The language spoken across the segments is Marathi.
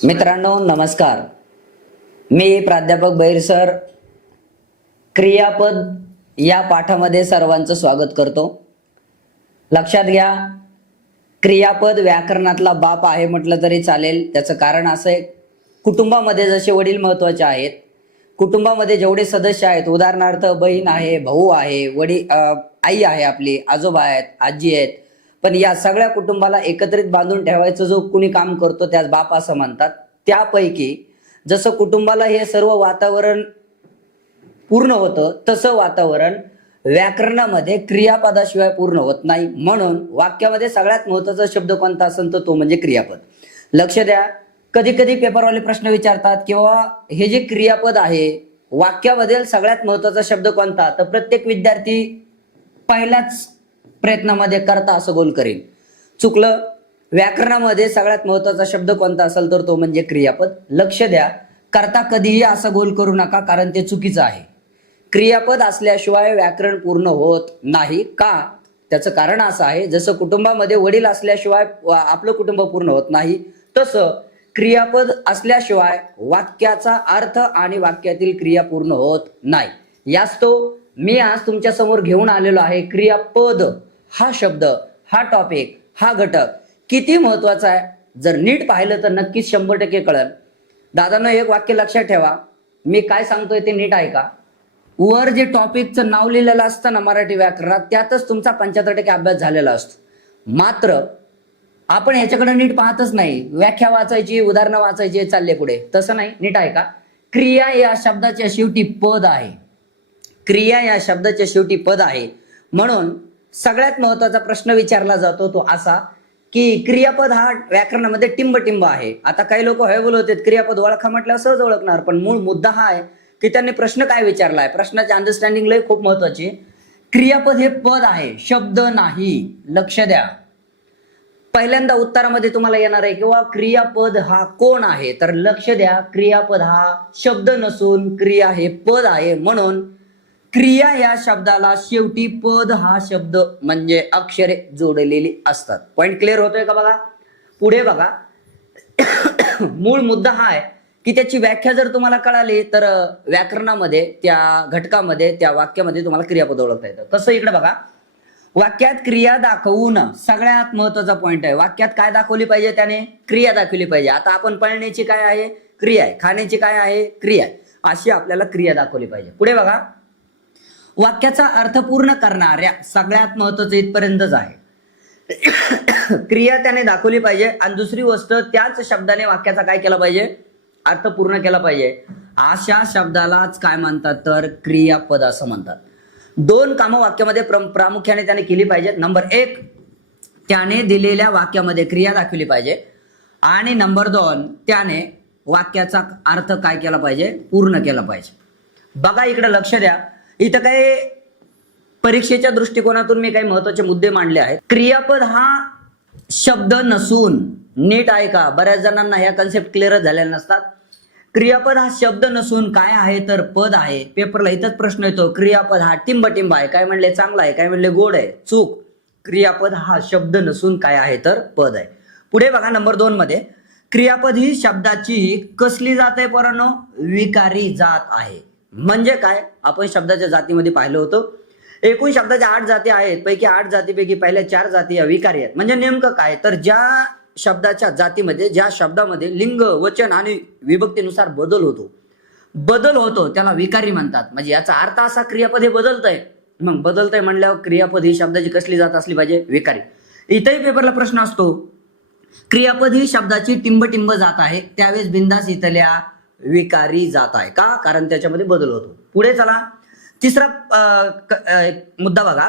मित्रांनो नमस्कार. मी प्राध्यापक बैर सर. क्रियापद या पाठामध्ये सर्वांचं स्वागत करतो. लक्षात घ्या क्रियापद व्याकरणातला बाप आहे म्हटलं तरी चालेल. त्याचं कारण असं आहे कुटुंबामध्ये जसे वडील महत्त्वाचे आहेत कुटुंबामध्ये जेवढे सदस्य आहेत उदाहरणार्थ बहीण आहे भाऊ आहे वडील आई आहे आपली आजोबा आहेत आजी आहेत पण या सगळ्या कुटुंबाला एकत्रित बांधून ठेवायचं जो कुणी काम करतो त्यास बाप असं म्हणतात. त्यापैकी जसं कुटुंबाला हे सर्व वातावरण पूर्ण होतं तसं वातावरण व्याकरणामध्ये क्रियापदाशिवाय पूर्ण होत नाही. म्हणून वाक्यामध्ये सगळ्यात महत्त्वाचा शब्द कोणता असेल तर तो म्हणजे क्रियापद. लक्ष द्या कधी कधी पेपरवाले प्रश्न विचारतात किंवा हे जे क्रियापद आहे वाक्यामधील सगळ्यात महत्त्वाचा शब्द कोणता? तर प्रत्येक विद्यार्थी पहिल्याच प्रयत्नामध्ये करता असं गोल करेन. चुकलं व्याकरणामध्ये सगळ्यात महत्त्वाचा शब्द कोणता असेल तर तो म्हणजे क्रियापद. लक्ष द्या करता कधीही असं गोल करू नका कारण ते चुकीचं आहे. क्रियापद असल्याशिवाय व्याकरण पूर्ण होत नाही का? त्याचं कारण असं आहे जसं कुटुंबामध्ये वडील असल्याशिवाय आपलं कुटुंब पूर्ण होत नाही तसं क्रियापद असल्याशिवाय वाक्याचा अर्थ आणि वाक्यातील क्रिया पूर्ण होत नाही. यास्तव मी आज तुमच्यासमोर घेऊन आलेलो आहे क्रियापद. हा शब्द हा टॉपिक हा घटक किती महत्त्वाचा आहे? जर नीट पाहिलं तर नक्कीच शंभर टक्के कळल. दादानं एक वाक्य लक्षात ठेवा. मी काय सांगतोय ते नीट आहे का वर जे टॉपिकचं नाव लिहिलेलं असतं ना मराठी व्याकरणात त्यातच तुमचा पंच्याहत्तर टक्के अभ्यास झालेला असतो. मात्र आपण याच्याकडे नीट पाहतच नाही. व्याख्या वाचायची उदाहरणं वाचायची चालले पुढे. तसं नाही. नीट आहे का क्रिया या शब्दाच्या शेवटी पद आहे. क्रिया या शब्दाच्या शेवटी पद आहे. म्हणून सगळ्यात महत्त्वाचा प्रश्न विचारला जातो तो असा की क्रियापद हा व्याकरणामध्ये टिंब टिंब आहे. आता काही लोक हे होते क्रियापद ओळखा म्हटल्यावर सहज ओळखणार पण मूळ मुद्दा हा आहे की त्यांनी प्रश्न काय विचारला आहे? प्रश्नाची अंडरस्टँडिंग लय खूप महत्वाची. क्रियापद हे पद आहे शब्द नाही. लक्ष द्या. पहिल्यांदा उत्तरामध्ये तुम्हाला येणार आहे किंवा क्रियापद हा कोण आहे? तर लक्ष द्या क्रियापद हा शब्द नसून क्रिया हे पद आहे म्हणून क्रिया या शब्दाला शेवटी पद हा शब्द म्हणजे अक्षरे जोडलेली असतात. पॉइंट क्लिअर होतोय का बघा? पुढे बघा. मूळ मुद्दा हा आहे की त्याची व्याख्या जर तुम्हाला कळाली तर व्याकरणामध्ये त्या घटकामध्ये त्या वाक्यामध्ये तुम्हाला क्रियापद ओळखता येतं. कसं इकडे बघा. वाक्यात क्रिया दाखवून सगळ्यात महत्त्वाचा पॉइंट आहे. वाक्यात काय दाखवली पाहिजे त्याने? क्रिया दाखवली पाहिजे. आता आपण पळण्याची काय आहे? क्रिया आहे. खाण्याची काय आहे? क्रिया आहे. अशी आपल्याला क्रिया दाखवली पाहिजे. पुढे बघा. वाक्याचा अर्थ पूर्ण करणाऱ्या सगळ्यात महत्वाचं इथपर्यंतच आहे. क्रिया त्याने दाखवली पाहिजे आणि दुसरी गोष्ट त्याच शब्दाने वाक्याचा काय केला पाहिजे? अर्थ पूर्ण केला पाहिजे. अशा शब्दालाच काय म्हणतात? तर क्रियापद असं म्हणतात. दोन कामं वाक्यामध्ये प्रम- प्रामुख्याने त्याने केली पाहिजेत. नंबर एक त्याने दिलेल्या वाक्यामध्ये क्रिया दाखवली पाहिजे. आणि नंबर दोन त्याने वाक्याचा अर्थ काय केला पाहिजे? पूर्ण केला पाहिजे. बघा इकडे लक्ष द्या. इथं काही परीक्षेच्या दृष्टिकोनातून मी काही महत्त्वाचे मुद्दे मांडले आहेत. क्रियापद हा शब्द नसून नीट आहे का? बऱ्याच जणांना ह्या कन्सेप्ट क्लिअर झालेल्या नसतात. क्रियापद हा शब्द नसून काय आहे तर पद आहे. पेपरला इथंच प्रश्न येतो क्रियापद हा टिंब आहे. काय म्हणले? चांगला आहे. काय म्हणले? गोड आहे. चूक. क्रियापद हा शब्द नसून काय आहे तर पद आहे. पुढे बघा नंबर दोन मध्ये. क्रियापद ही शब्दाची कसली जात आहे पोरांनो? विकारी जात आहे. म्हणजे काय? आपण शब्दाच्या जातीमध्ये पाहिलं होतं. एकूण शब्दाच्या आठ जाती आहेत. पैकी आठ जातीपैकी पहिल्या चार जाती अविकारी विकारी आहेत. म्हणजे नेमकं काय? तर ज्या शब्दाच्या जातीमध्ये ज्या शब्दामध्ये लिंग वचन आणि विभक्तीनुसार बदल होतो. बदल होतो त्याला विकारी म्हणतात. म्हणजे याचा अर्थ असा क्रियापद हे बदलतंय. मग बदलतंय म्हणल्यावर क्रियापद ही शब्दाची कसली जात असली पाहिजे? विकारी. इथंही पेपरला प्रश्न असतो. क्रियापद ही शब्दाची टिंब टिंब जात आहे. त्यावेळेस बिंदास इथल्या विकारी जात आहे. का? कारण त्याच्यामध्ये बदल होतो. पुढे चला. तिसरा मुद्दा बघा.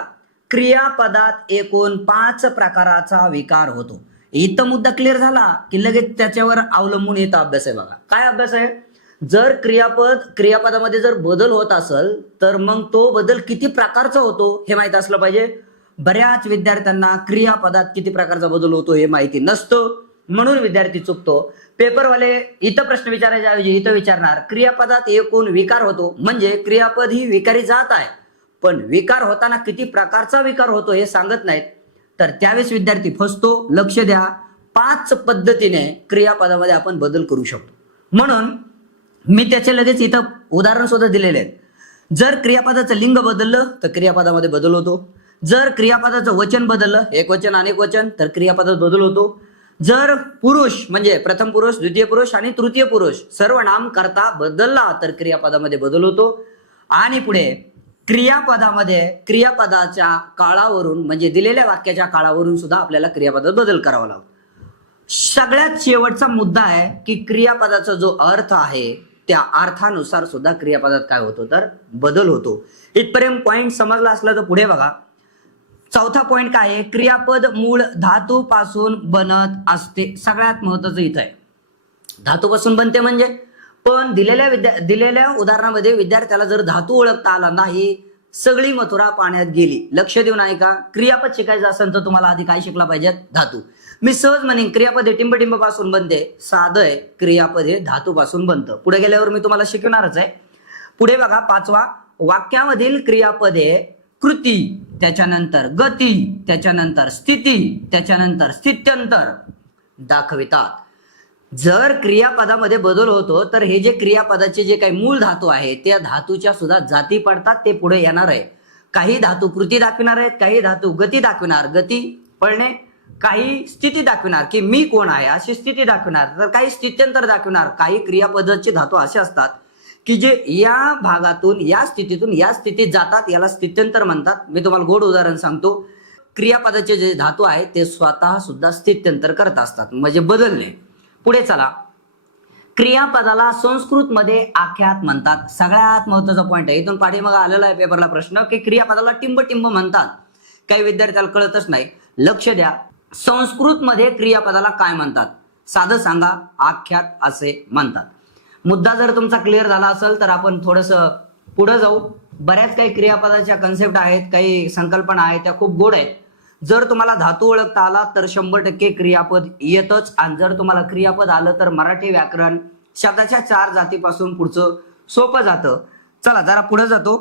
क्रियापदात एकूण पाच प्रकाराचा विकार होतो. इथं मुद्दा क्लिअर झाला की लगेच त्याच्यावर अवलंबून येतं अभ्यास आहे बघा. काय अभ्यास आहे? जर क्रियापद क्रियापदामध्ये जर बदल होत असेल तर मग तो बदल किती प्रकारचा होतो हे माहीत असलं पाहिजे. बऱ्याच विद्यार्थ्यांना क्रियापदात किती प्रकारचा बदल होतो हे माहिती नसतं. म्हणून विद्यार्थी चुकतो. पेपरवाले इथं प्रश्न विचारायच्या ऐवजी इथं विचारणार क्रियापदात एकूण विकार होतो. म्हणजे क्रियापद ही विकारी जात आहे. पण विकार होताना किती प्रकारचा विकार होतो हे सांगत नाहीत. तर त्यावेळेस विद्यार्थी फसतो. लक्ष द्या. पाच पद्धतीने क्रियापदामध्ये आपण बदल करू शकतो. म्हणून मी त्याचे लगेच इथं उदाहरण सुद्धा दिलेले आहेत. जर क्रियापदाचं लिंग बदललं तर क्रियापदामध्ये बदल होतो. जर क्रियापदाचं वचन बदललं एक वचन अनेक वचन तर क्रियापदात बदल होतो. जर पुरुष म्हणजे प्रथम पुरुष द्वितीय पुरुष आणि तृतीय पुरुष सर्व नाम करता बदलला तर क्रियापदामध्ये बदल होतो. आणि पुढे क्रियापदामध्ये क्रियापदाच्या काळावरून म्हणजे दिलेल्या वाक्याच्या काळावरून सुद्धा आपल्याला क्रियापदात बदल करावा लागतो. सगळ्यात शेवटचा मुद्दा आहे की क्रियापदाचा जो अर्थ आहे त्या अर्थानुसार सुद्धा क्रियापदात काय होतो तर बदल होतो. इथपर्यंत पॉइंट समजला असला तर पुढे बघा. चौथा पॉइंट काय आहे? क्रियापद मूळ धातू पासून बनत असते. सगळ्यात महत्वाचं इथं आहे. धातूपासून बनते म्हणजे? पण दिलेल्या विद्या दिलेल्या उदाहरणामध्ये विद्यार्थ्याला जर धातू ओळखता आला नाही सगळी मथुरा पाण्यात गेली. लक्ष देऊन ऐका. क्रियापद शिकायचं असेल तर तुम्हाला आधी काय शिकला पाहिजे धातू. मी सहज म्हणेन क्रियापद हे टिंबटिंबपासून बनते. साधं आहे. क्रियापद हे धातूपासून बनतं. पुढे गेल्यावर मी तुम्हाला शिकवणारच आहे. पुढे बघा पाचवा. वाक्यामधील क्रियापद हे कृती त्याच्यानंतर गती त्याच्यानंतर स्थिती त्याच्यानंतर स्थित्यंतर दाखवितात. जर क्रियापदामध्ये बदल होतो तर हे जे क्रियापदाचे जे काही मूळ धातू आहे त्या धातूच्या सुद्धा जाती पडतात ते पुढे येणार आहे. काही धातू कृती दाखविणार आहेत काही धातू गती दाखविणार. गती पळणे काही स्थिती दाखविणार की मी कोण आहे अशी स्थिती दाखविणार. तर काही स्थित्यंतर दाखविणार काही क्रियापदाचे धातू असे असतात. की जे या भागातून या स्थितीतून या स्थितीत जातात याला स्थित्यंतर म्हणतात. मी तुम्हाला गोड उदाहरण सांगतो. क्रियापदाचे जे धातू आहेत ते स्वतः सुद्धा स्थित्यंतर करत असतात. म्हणजे बदलणे. पुढे चला. क्रियापदाला संस्कृत मध्ये आख्यात म्हणतात. सगळ्यात महत्त्वाचा पॉईंट आहे. इथून पाठीमाग आलेला आहे पेपरला प्रश्न की क्रियापदाला टिंब टिंब म्हणतात. काही विद्यार्थ्याला कळतच नाही. लक्ष द्या. संस्कृत मध्ये क्रियापदाला काय म्हणतात? साधं सांगा. आख्यात असे म्हणतात. मुद्दा जर तुमचा क्लिअर झाला असेल तर आपण थोडस पुढे जाऊ. बऱ्याच काही क्रियापदाच्या कन्सेप्ट आहेत काही संकल्पना आहेत त्या खूप गोड आहेत. जर तुम्हाला धातू ओळखता आला तर शंभर टक्के क्रियापद येतच. आणि जर तुम्हाला क्रियापद आलं तर मराठी व्याकरण शब्दाच्या चार जातीपासून पुढचं सोपं जातं. चला जरा पुढे जातो.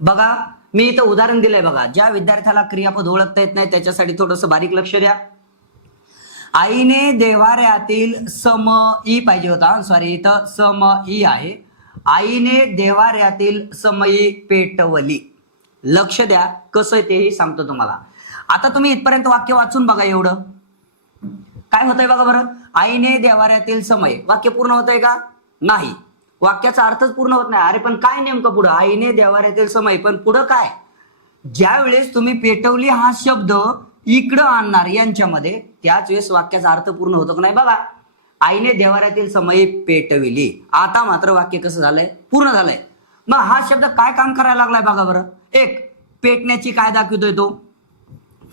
बघा मी इथं उदाहरण दिलंय बघा. ज्या विद्यार्थ्याला क्रियापद ओळखता येत नाही त्याच्यासाठी थोडंसं बारीक लक्ष द्या. आईने देवाऱ्यातील सम ई पाहिजे होता. सॉरी इथं सम ई आहे. आईने देवाऱ्यातील समयी पेटवली. लक्ष द्या कसं आहे तेही सांगतो तुम्हाला. आता तुम्ही इथपर्यंत वाक्य वाचून बघा एवढं. काय होतंय बघा बरं? आईने देवाऱ्यातील समय वाक्य पूर्ण होतंय का? नाही. वाक्याचा अर्थच पूर्ण होत नाही. अरे पण काय नेमकं पुढं? आईने देवाऱ्यातील समय पण पुढं काय? ज्या वेळेस तुम्ही पेटवली हा शब्द इकडं आणणार यांच्यामध्ये. त्याच वेळेस वाक्याचा अर्थ पूर्ण होतो का नाही बघा. आईने देवाऱ्यातील समय पेटविली. आता मात्र वाक्य कसं झालंय? पूर्ण झालंय. मग हा शब्द काय काम करायला लागलाय बघा बरं. एक पेटण्याची काय दाखवतोय तो?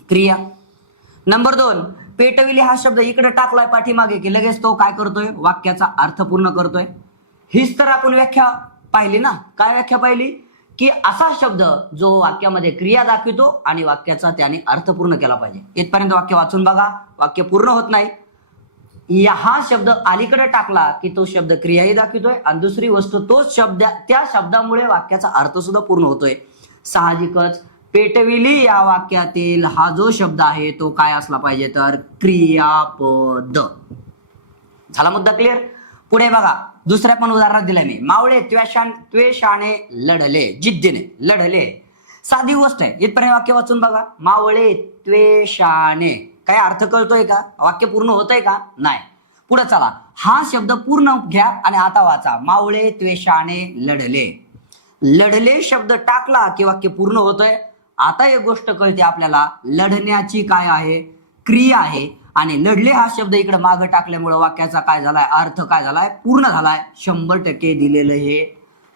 क्रिया. नंबर दोन पेटविली हा शब्द इकडे टाकलाय पाठीमागे की लगेच तो काय करतोय? वाक्याचा अर्थ पूर्ण करतोय. हीच तर आपण व्याख्या पाहिली ना. काय व्याख्या पाहिली? की असा शब्द जो वाक्यामध्ये क्रिया दाखवितो आणि वाक्याचा त्याने अर्थ पूर्ण केला पाहिजे. इथपर्यंत वाक्य वाचून बघा. वाक्य पूर्ण होत नाही. या हा शब्द अलीकडे टाकला की तो शब्द क्रियाही दाखवितोय आणि दुसरी वस्तू तोच शब्द त्या शब्दामुळे वाक्याचा अर्थ सुद्धा पूर्ण होतोय. साहजिकच पेटविली या वाक्यातील हा जो शब्द आहे तो काय असला पाहिजे तर क्रियापद. झाला मुद्दा क्लिअर पुढे बघा. दुसऱ्या पण उदाहरणात दिलंय मी. मावळे त्वेषान त्वेषाने लढले जिद्दीने लढले. साधी गोष्ट आहे. इथपर्यंत वाक्य वाचून बघा. मावळे त्वेषाने. काय अर्थ कळतोय का? वाक्य पूर्ण होतंय का? नाही. पुढे चला. हा शब्द पूर्ण घ्या आणि आता वाचा. मावळे त्वेषाने लढले. लढले शब्द टाकला की वाक्य पूर्ण होतंय. आता एक गोष्ट कळते आपल्याला. लढण्याची काय आहे? क्रिया आहे. आणि लढले हा शब्द इकडे मागं टाकल्यामुळे वाक्याचा काय झालाय अर्थ काय झालाय पूर्ण झालाय. शंभर टक्के दिलेलं हे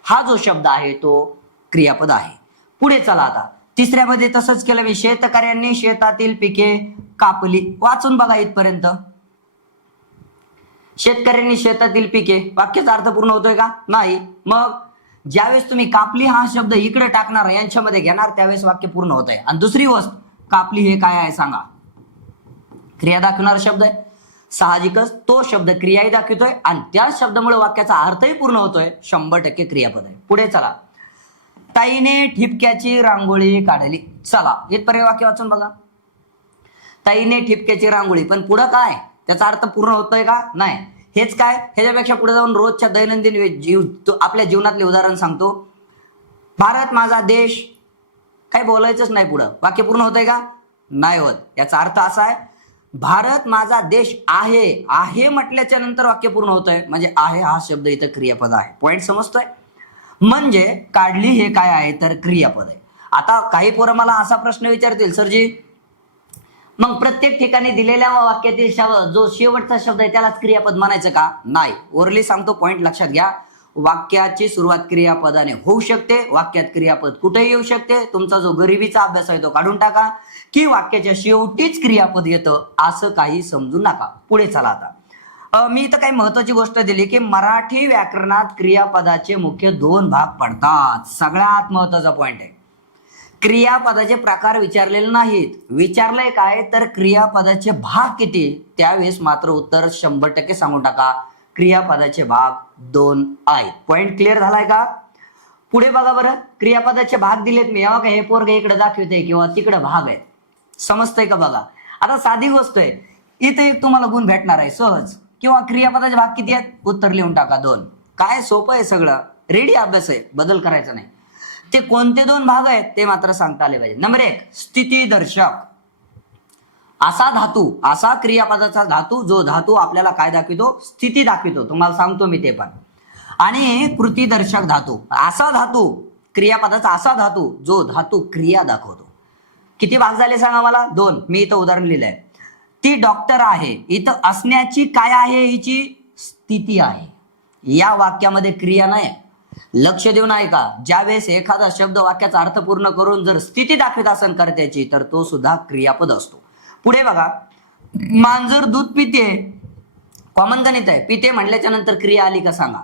हा जो शब्द आहे तो क्रियापद आहे. पुढे चला आता. तिसऱ्यामध्ये तसंच केलं मी. शेतकऱ्यांनी शेतातील पिके कापली. वाचून बघा इथपर्यंत. शेतकऱ्यांनी शेतातील पिके वाक्याचा अर्थ पूर्ण होतोय का? नाही. मग ज्यावेळेस तुम्ही कापली हा शब्द इकडे टाकणार यांच्यामध्ये घेणार त्यावेळेस वाक्य पूर्ण होत आहे आणि दुसरी वस्त कापली हे काय आहे सांगा. क्रिया दाखवणारा शब्द आहे. साहजिकच तो शब्द क्रियाही दाखवतोय आणि त्या शब्दामुळे वाक्याचा अर्थही पूर्ण होतोय. शंभर टक्के क्रियापद आहे. पुढे चला. ताईने ठिपक्याची रांगोळी काढली. चला. इथपर्यंत वाक्य वाचून बघा. ताईने ठिपक्याची रांगोळी. पण पुढं काय? त्याचा अर्थ पूर्ण होतोय का? नाही. हेच काय? ह्याच्यापेक्षा पुढे जाऊन रोजच्या दैनंदिन वे- जीव आपल्या जीवनातले उदाहरण सांगतो. भारत माझा देश. काही बोलायचंच नाही पुढं. वाक्य पूर्ण होतंय का? नाही होत. याचा अर्थ असा आहे भारत माझा देश आहे आहे म्हटल्याच्या नंतर वाक्य पूर्ण होतंय. म्हणजे आहे हा शब्द इथं क्रियापद आहे. पॉइंट समजतोय? म्हणजे काढली हे काय आहे तर क्रियापद आहे. आता काही पोरं मला असा प्रश्न विचारतील सरजी. मग प्रत्येक ठिकाणी दिलेल्या वाक्यातील शब्द जो शेवटचा शब्द आहे त्यालाच क्रियापद म्हणायचं का? नाही. ओरली सांगतो पॉइंट लक्षात घ्या. वाक्याची सुरुवात क्रियापदाने होऊ शकते. वाक्यात क्रियापद कुठेही येऊ शकते. तुमचा जो गरिबीचा अभ्यास आहे तो काढून टाका. की वाक्याच्या शेवटीच क्रियापद येतं असं काही समजू नका. पुढे चला आता. मी इथं काही महत्वाची गोष्ट दिली की मराठी व्याकरणात क्रियापदाचे मुख्य दोन भाग पडतात. सगळ्यात महत्त्वाचा पॉइंट आहे. क्रियापदाचे प्रकार विचारलेले नाहीत. विचारलंय काय? तर क्रियापदाचे भाग किती? त्यावेळेस मात्र उत्तर शंभर टक्के सांगून टाका. क्रियापदाचे भाग दोन आहेत. पॉइंट क्लिअर झालाय का? पुढे बघा बरं. क्रियापदाचे भाग दिलेत मी. का हे पोरग इकडे दाखवते किंवा तिकडे भाग आहेत. समजतंय का बघा? आता साधी गोष्ट आहे. इथे एक तुम्हाला गुण भेटणार आहे सहज. किंवा क्रियापदाचे भाग किती आहेत? उत्तर लिहून टाका दोन. काय सोपं आहे सगळं? रेडी अभ्यास आहे. बदल करायचा नाही. ते कोणते दोन भाग आहेत? ते मात्र सांगता आले पाहिजे. नंबर एक स्थितीदर्शक. असा धातू असा क्रियापदाचा धातू जो धातू आपल्याला काय दाखवितो? स्थिती दाखवितो. तुम्हाला सांगतो मी ते पण. आणि कृतीदर्शक धातू. असा धातू क्रियापदाचा असा धातू जो धातू क्रिया दाखवतो. किती भाग झाले सांगा मला? दोन. मी इथं उदाहरण लिहिलंय. ती डॉक्टर आहे. इथं असण्याची काय आहे हिची? स्थिती आहे. या वाक्यामध्ये क्रिया नाही लक्ष देऊन ऐका. ज्यावेळेस एखादा शब्द वाक्याचा अर्थ पूर्ण करून जर स्थिती दाखवित असेल करत्याची तर तो सुद्धा क्रियापद असतो. पुढे बघा. मांजर दूध पिते. कॉमन गणित आहे. पिते म्हणल्याच्या नंतर क्रिया आली का सांगा.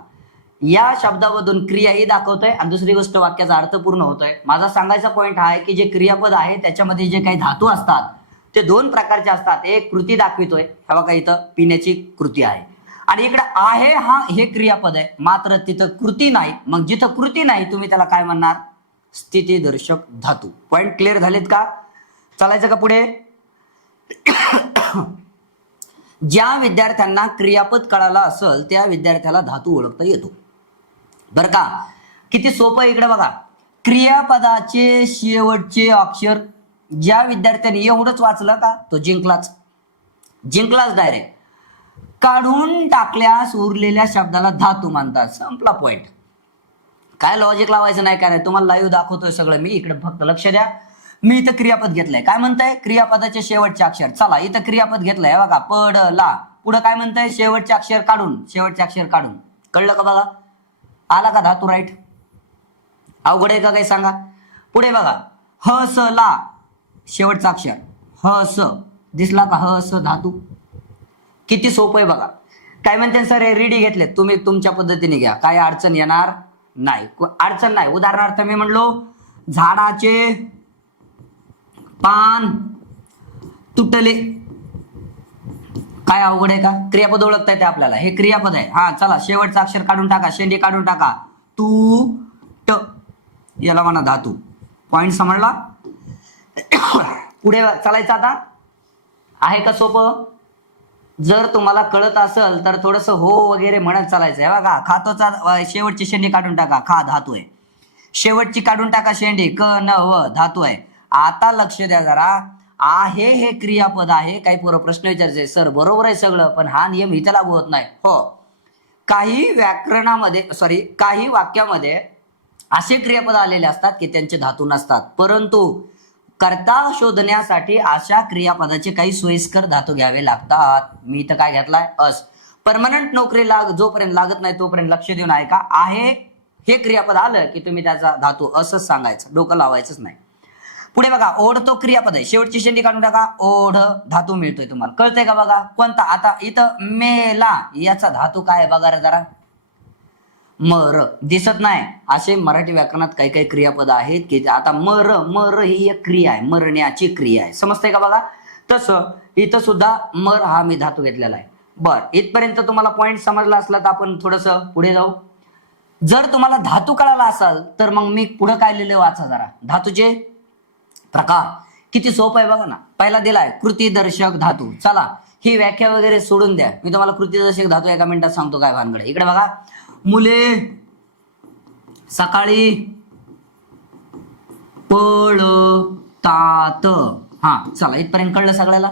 या शब्दामधून क्रिया ही दाखवतोय आणि दुसरी गोष्ट वाक्याचा अर्थ पूर्ण होतोय. माझा सांगायचा पॉईंट हा आहे की जे क्रियापद आहे त्याच्यामध्ये जे काही धातू असतात ते दोन प्रकारचे असतात. एक कृती दाखवितोय. हे बघा इथं पिण्याची कृती आहे. आणि इकडे आहे हा हे क्रियापद आहे. मात्र तिथं कृती नाही. मग जिथं कृती नाही तुम्ही त्याला काय म्हणणार? स्थितीदर्शक धातू. पॉईंट क्लिअर झालेत का? चालायचं का पुढे? ज्या विद्यार्थ्यांना क्रियापद कळाला असेल त्या विद्यार्थ्याला धातू ओळखता येतो. बर का? किती सोपं आहे इकडे बघा. क्रियापदाचे शेवटचे अक्षर ज्या विद्यार्थ्यांनी एवढंच वाचलं का? तो जिंकलाच. जिंकलाच डायरेक्ट काढून टाकल्यास उरलेल्या शब्दाला धातू मानतात. संपला पॉइंट काय लॉजिक लावायचं नाही काय नाही तुम्हाला लाईव्ह दाखवतोय सगळं. मी इकडे फक्त लक्ष द्या. मी इथं क्रियापद घेतलंय. काय म्हणताय? क्रियापदाचे शेवटचे अक्षर. चला इथं क्रियापद घेतलंय. बघा पड ला पुढं काय म्हणताय? शेवटचे अक्षर काढून शेवटचे अक्षर काढून. कळलं का बघा? आला का धातू राईट? अवघड आहे का काही सांगा? पुढे बघा. ह स ला शेवटचं अक्षर. ह स दिसला का ह स धातू? किती सोपं आहे बघा. काय म्हणते सर हे रेडी घेतले तुम्ही तुमच्या पद्धतीने घ्या. काय अडचण येणार नाही. अडचण नाही. उदाहरणार्थ मी म्हणलो झाडाचे पान. तुटले. काय अवघड आहे का? क्रियापद ओळखता येते आपल्याला. हे क्रियापद आहे. हा चला शेवटचं अक्षर काढून टाका. शेंडी काढून टाका. तू ट. याला म्हणा धातू. पॉइंट समजला? पुढे चालायचं आता. आहे का सोपं? जर तुम्हाला कळत असेल तर थोडस हो वगैरे म्हणत चालायचं आहे बघा खातोचा शेवटची शेंडी काढून टाका. खा धातू आहे. शेवटची काढून टाका शेंडी. क न व धातू आहे. आता लक्ष द्या जरा. आहे हे क्रियापद आहे. काही पोरं प्रश्न विचारायचे सर बरोबर आहे सगळं पण हा नियम इथं लागू होत नाही. हो. काही व्याकरणामध्ये सॉरी काही वाक्यामध्ये असे क्रियापद आलेले असतात की त्यांचे धातू नसतात. परंतु कर्ता शोधण्यासाठी अशा क्रियापदाचे काही सोयीस्कर धातू घ्यावे लागतात. मी इथं काय घेतलाय? अस. परमनंट नोकरी लाग जोपर्यंत लागत नाही तोपर्यंत लक्ष देऊन ऐका. आहे हे क्रियापद आलं की तुम्ही त्याचा धातू असंच सांगायचं डोकं लावायचंच नाही. पुढे बघा ओढ तो क्रियापद आहे. शेवटची शेंडी काढून टाका. ओढ धातू मिळतोय तुम्हाला. कळतंय का बघा? कोणता? आता इथं मेला. याचा धातू काय बघा जरा. मर. दिसत नाही. असे मराठी व्याकरणात काही काही क्रियापद आहेत की आता मर मर ही एक क्रिया आहे. मरण्याची क्रिया आहे. समजतंय का बघा? तसं इथं सुद्धा मर हा मी धातू घेतलेला आहे. बर इथपर्यंत तुम्हाला पॉईंट समजला असला तर आपण थोडस पुढे जाऊ. जर तुम्हाला धातू कळाला असाल तर मग मी पुढे काय लिहिलं वाचा जरा. धातूचे प्रकार. किती सोपं आहे बघा ना. पहिला दिलाय कृतीदर्शक धातू. चला ही व्याख्या वगैरे सोडून द्या. मी तुम्हाला कृतीदर्शक धातू एका मिनिटात सांगतो काय भानगड. इकडे बघा. मुले सकाळी पळतात. हा चला इथपर्यंत कळलं सगळ्याला?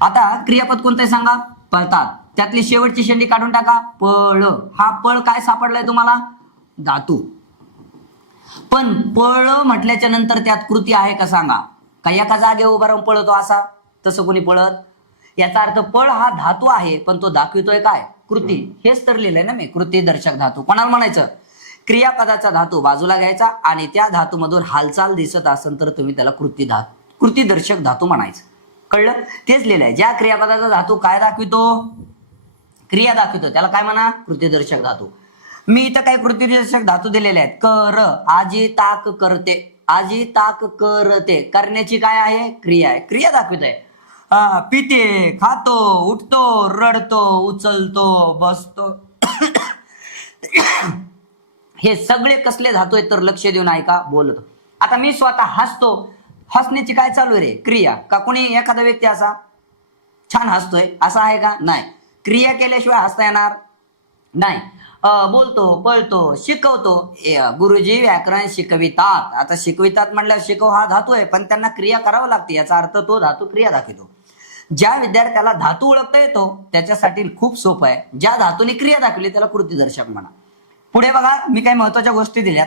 आता क्रियापद कोणतं सांगा? पळतात. त्यातली शेवटची शेंडी काढून टाका. पळ. हा पळ काय सापडलाय तुम्हाला? धातू. पण पळ म्हटल्याच्या नंतर त्यात कृती आहे का सांगा? का एका जागे उभा राहून पळतो असा? तसं कोणी पळत? याचा अर्थ पळ हा धातू आहे पण तो दाखवितोय काय? कृती. हेच तर लिहिलंय ना मी कृती दर्शक धातू. कोणाला म्हणायचं? क्रियापदाचा धातू बाजूला घ्यायचा आणि त्या धातूमधून हालचाल दिसत असेल तर तुम्ही त्याला कृती धातू कृतीदर्शक धातू म्हणायचं. कळलं? तेच लिहिलंय. ज्या क्रियापदाचा धातू काय दाखवितो? क्रिया दाखवितो. त्याला काय म्हणा? कृतीदर्शक धातू. मी इथं काही कृतीदर्शक धातू दिलेले आहेत. कर आजी ताक करते. आजी ताक करते. करण्याची काय आहे? क्रिया आहे. क्रिया दाखवित आहे. पिते खातो उठतो रडतो उचलतो बसतो. हे सगळे कसले धातू आहेत तर लक्ष देऊन ऐका बोलतो. आता मी स्वतः हसतो. हसण्याची काय चालू आहे रे? क्रिया. का कोणी एखादा व्यक्ती असा? छान हसतोय. असा आहे का? नाही. क्रिया केल्याशिवाय हसता येणार नाही. बोलतो पळतो शिकवतो. गुरुजी व्याकरण शिकवितात. आता शिकवितात म्हणल्यावर शिकव हा धातू आहे पण त्यांना क्रिया करावं लागते. याचा अर्थ तो धातू क्रिया दाखवतो. ज्या विद्यार्थ्याला धातू ओळखता येतो त्याच्यासाठी खूप सोपं आहे. ज्या धातूने क्रिया दाखवली त्याला कृतीदर्शक म्हणा. पुढे बघा मी काही महत्त्वाच्या गोष्टी दिल्यात.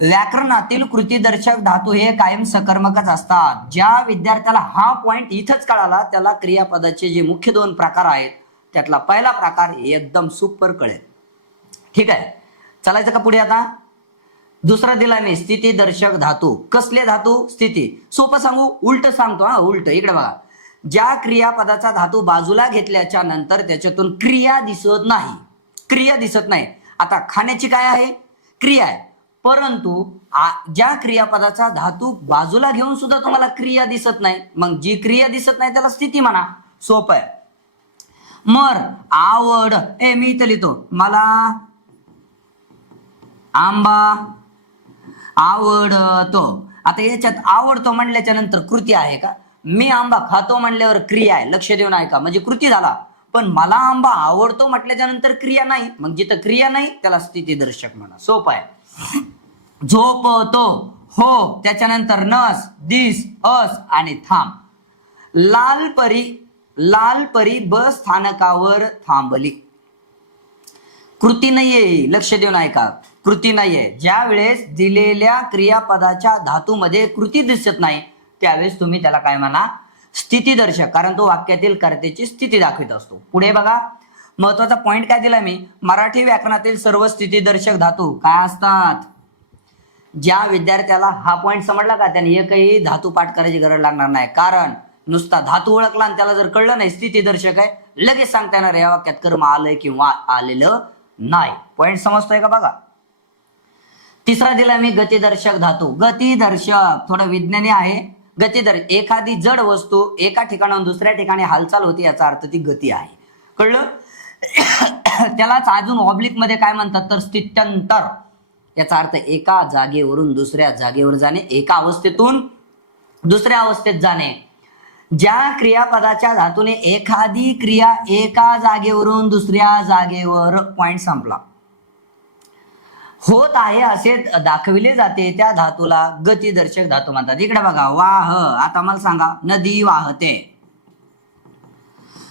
व्याकरणातील कृतीदर्शक धातू हे कायम सकर्मकच असतात. ज्या विद्यार्थ्याला हा पॉइंट इथंच कळाला त्याला क्रियापदाचे जे मुख्य दोन प्रकार आहेत त्यातला पहिला प्रकार एकदम सुपर कळेल. ठीक आहे. चालायचं का पुढे आता? दुसरा दिला मी स्थिती दर्शक धातू. कसले धातू? स्थिती. सोपं सांगू उलट सांगतो हा उलट. इकडे बघा. ज्या क्रियापदाचा धातू बाजूला घेतल्याच्या नंतर त्याच्यातून क्रिया दिसत नाही. क्रिया दिसत नाही. आता खाण्याची काय आहे? क्रिया आहे. परंतु ज्या क्रियापदाचा धातू बाजूला घेऊन सुद्धा तुम्हाला क्रिया दिसत नाही मग जी क्रिया दिसत नाही त्याला स्थिती म्हणा. सोपं आहे. मर आवड. ए मी इथं लिहितो. मला आंबा आवडतो आता याच्यात आवडतो म्हणल्याच्या नंतर कृती आहे का? मी आंबा खातो म्हणल्यावर क्रिया आहे. लक्ष देऊन ऐका म्हणजे कृती झाला. पण मला आंबा आवडतो म्हटल्याच्या नंतर क्रिया नाही. मग जिथं क्रिया नाही त्याला स्थिती दर्शक म्हणा. सोपं आहे. झोपतो. हो. त्याच्यानंतर नस दिस अस आणि थांब. लाल परी लाल परी बस स्थानकावर थांबली. कृती नाहीये. लक्ष देऊन ऐका कृती नाहीये. ज्या वेळेस दिलेल्या क्रियापदाच्या धातूमध्ये कृती दिसत नाही त्यावेळेस तुम्ही त्याला काय म्हणा स्थितीदर्शक कारण तो वाक्यातील कर्त्याची स्थिती दाखवित असतो. पुढे बघा. महत्त्वाचा पॉइंट काय दिला मी? मराठी व्याकरणातील सर्व स्थितीदर्शक धातू काय असतात? ज्या विद्यार्थ्याला हा पॉइंट समजला का? त्याने एकही धातू पाठ करायची गरज लागणार नाही. कारण नुसता धातू ओळखला आणि त्याला जर कळलं नाही स्थितीदर्शक आहे लगेच सांगता येणार या वाक्यात कर्म आलंय किंवा आलेलं नाही. पॉइंट समजतोय का बघा? तिसरा दिला मी गतिदर्शक धातू. गतिदर्शक थोडं विज्ञानी आहे. गतिदर एखादी जड वस्तू एका ठिकाणाहून दुसऱ्या ठिकाणी हालचाल होती याचा अर्थ ती गती आहे. कळलं? त्यालाच अजून ऑब्लिकमध्ये काय म्हणतात? तर स्थित्यंतर. याचा अर्थ एका जागेवरून दुसऱ्या जागेवर जाणे एका अवस्थेतून दुसऱ्या अवस्थेत जाणे. ज्या क्रियापदाच्या धातूने एखादी क्रिया एका जागेवरून दुसऱ्या जागेवर पॉइंट संपला. होत आहे असे दाखविले जाते. त्या धातूला गतीदर्शक धातू म्हणतात. इकडे बघा वाह आता मला सांगा नदी वाहते.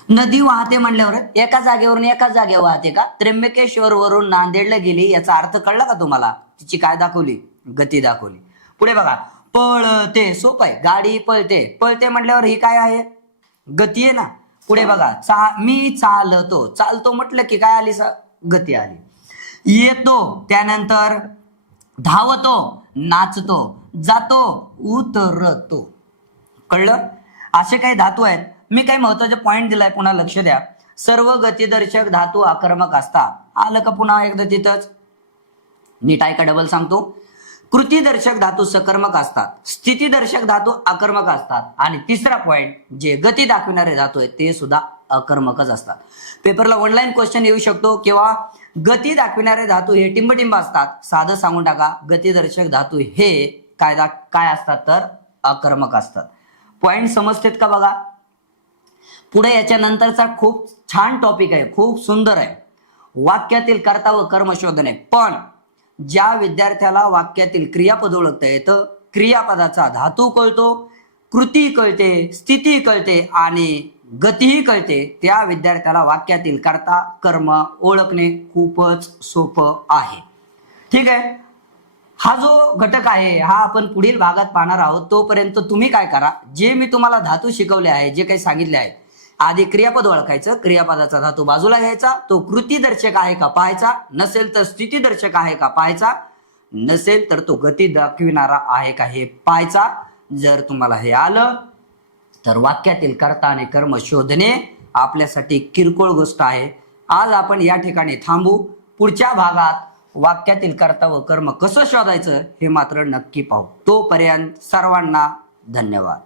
नदी वाहते म्हणल्यावर एका जागेवरून एका जागेवर वाहते का? त्र्यंबकेश्वर वरून नांदेडला गेली याचा अर्थ कळला का तुम्हाला? तिची काय दाखवली? गती दाखवली. पुढे बघा पळते सोप आहे. गाडी पळते. पळते म्हटल्यावर ही काय आहे? गती आहे ना? पुढे बघा चा मी चालतो. चालतो म्हटलं की काय आली सा गती आली. येतो त्यानंतर धावतो नाचतो जातो उतरतो. कळलं? असे काही धातू आहेत. मी काही महत्त्वाचे पॉईंट दिलाय पुन्हा लक्ष द्या. सर्व गतीदर्शक धातू आक्रमक असतात. आलं का पुन्हा एकदा तिथंच? नीट ऐका डबल सांगतो. कृतीदर्शक धातू सकर्मक असतात. स्थितीदर्शक धातू आक्रमक असतात. आणि तिसरा पॉईंट जे गती दाखविणारे धातू आहेत ते सुद्धा आक्रमकच असतात. पेपरला ऑनलाईन क्वेश्चन येऊ शकतो किंवा गती दाखविणारे धातू हे टिंबटिंब असतात. साधं सांगून टाका गतीदर्शक धातू हे कायदा काय असतात तर? आक्रमक असतात. पॉइंट समजतेत का बघा? पुढे याच्यानंतरचा खूप छान टॉपिक आहे खूप सुंदर आहे. वाक्यातील कर्ता व कर्म शोधणे. पण ज्या विद्यार्थ्याला वाक्यातील क्रियापद ओळखता येतं क्रियापदाचा धातू कळतो कृती कळते स्थिती कळते आणि गतीही कळते. त्या विद्यार्थ्याला वाक्यातील कर्ता कर्म ओळखणे खूपच सोपं आहे. ठीक आहे? हा जो घटक आहे हा आपण पुढील भागात पाहणार आहोत. तोपर्यंत तुम्ही काय करा? जे मी तुम्हाला धातू शिकवले आहे जे काही सांगितले आहे आधी क्रियापद ओळखायचं. क्रियापदाचा धातू बाजूला घ्यायचा. तो कृतीदर्शक आहे का पाहायचा? नसेल तर स्थितीदर्शक आहे का पाहायचा? नसेल तर तो गती दाखविणारा आहे का हे पाहायचा. जर तुम्हाला हे आलं तर वाक्यातील कर्ता आणि कर्म शोधणे आपल्यासाठी किरकोळ गोष्ट आहे. आज आपण या ठिकाणी थांबू. पुढच्या भागात वाक्यातील कर्ता व कर्म कसं शोधायचं हे मात्र नक्की पाहू. तोपर्यंत सर्वांना धन्यवाद.